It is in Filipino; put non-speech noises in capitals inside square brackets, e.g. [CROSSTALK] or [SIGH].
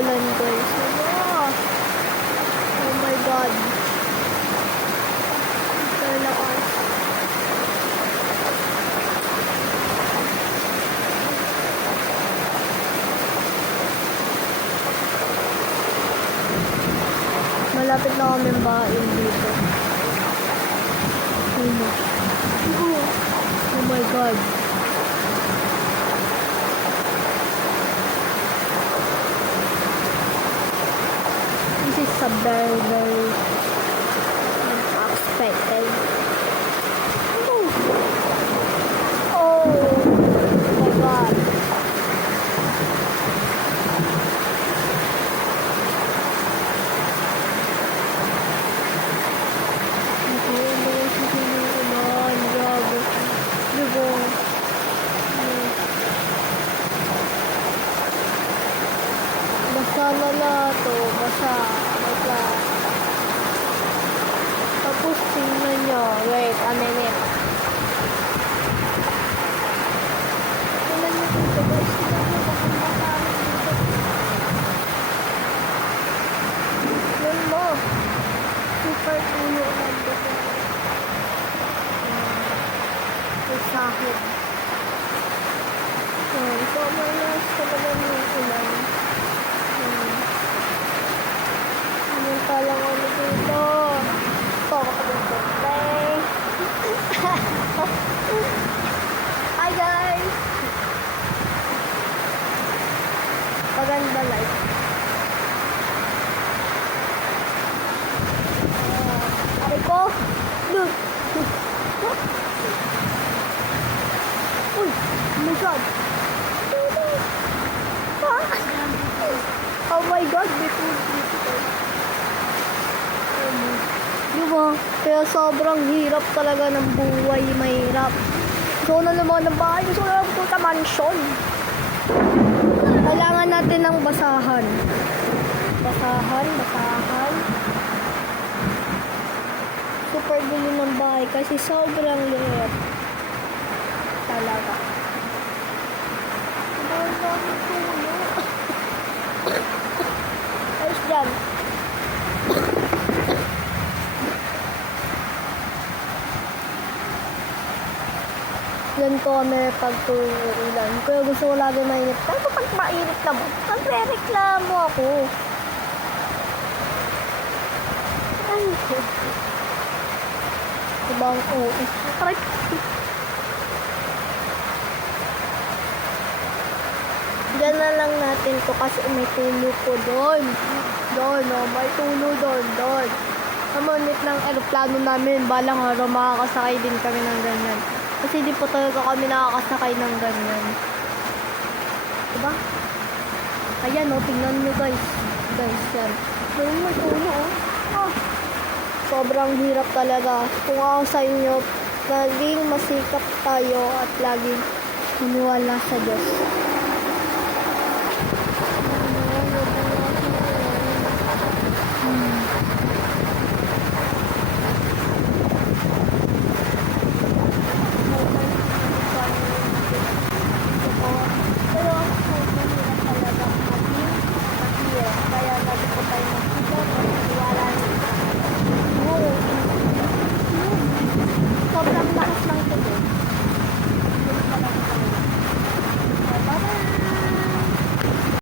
umuulan guys. Aba! Oh my god. Malapit na kami bahay dito. Ano? Oh my god. Very, very unexpected. Oh. oh my god. Ito, ang lakas ng ulan. Grabe. Diba? Ano? Basa na lahat to. Basa. Basa. Tapos tingnan nyo. Wait, a minute. Tingnan nyo dito guys. Tingnan nyo baka masamin dito. Tingnan mo. Super ulo na dito. May sahod. Ayan, so malas talaga ng ulan. Ayan. Pumunta lang ako dito. Ito ako pag-birthday. Hi guys! Paganda light. Ah, Aray ko! Look! [LAUGHS] Uy! Oh my god! Oh my god! Dito, dito. Diba? Kaya sobrang hirap talaga ng buhay. Mahirap. So na naman ng bahay. Gusto ko lang punta mansion. Basahan. Basahan, basahan. Super gulo ng bahay kasi sobrang liit. Talaga. Ang dami Yan ko kami pag ulan. Kaya gusto ko lagi mainit. Pero pag mainit na mo, magre-reklamo ako. Ay, Ibang oo. Aray. Diyan na lang natin to kasi may tulo po doon. Doon, oh, may tulo doon, doon. Namanit ng aeroplano namin, balang araw makakasakay din kami ng ganyan. Kasi di po talaga kami nakakasakay ng ganyan. Diba? Ayan, oh, tingnan nyo guys. Guys, yan. Doon may tulo, oh. Ah. Sobrang hirap talaga. Kung ako sa inyo, laging masikap tayo at laging maniwala sa Diyos.